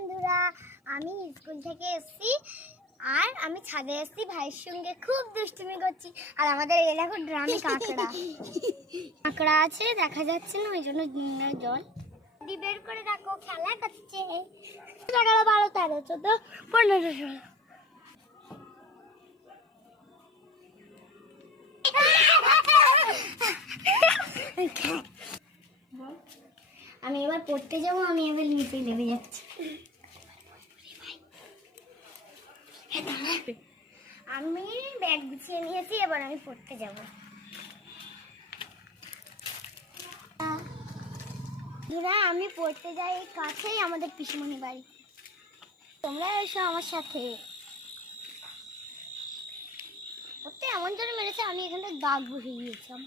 বন্ধুরা, আমি স্কুল থেকে এসেছি আর আমি ছাদে এসেছি, ভাইয়ের সঙ্গে খুব দুষ্টুমি করছি। আর আমাদের এলাকার ড্রামে কাঁকড়া আছে, দেখা যাচ্ছে না, ওই জন্য জল বের করে দেখো খেলা করছে। 11, 12, 13, 14, 15, 16। আমি এবার পড়তে যাবো, আমি এবার নিচে নেমে যাচ্ছি। আমি ব্যাগ গুছিয়ে নিয়েছি, এবার আমি পড়তে যাব। আমি পড়তে যাই, এই কাছেই আমাদের পিসিমণি বাড়ি। তোমরা এসো আমার সাথে। পড়তে এমন জোরে মেরেছে, আমি এখানে দাগ বসে গিয়েছিলাম।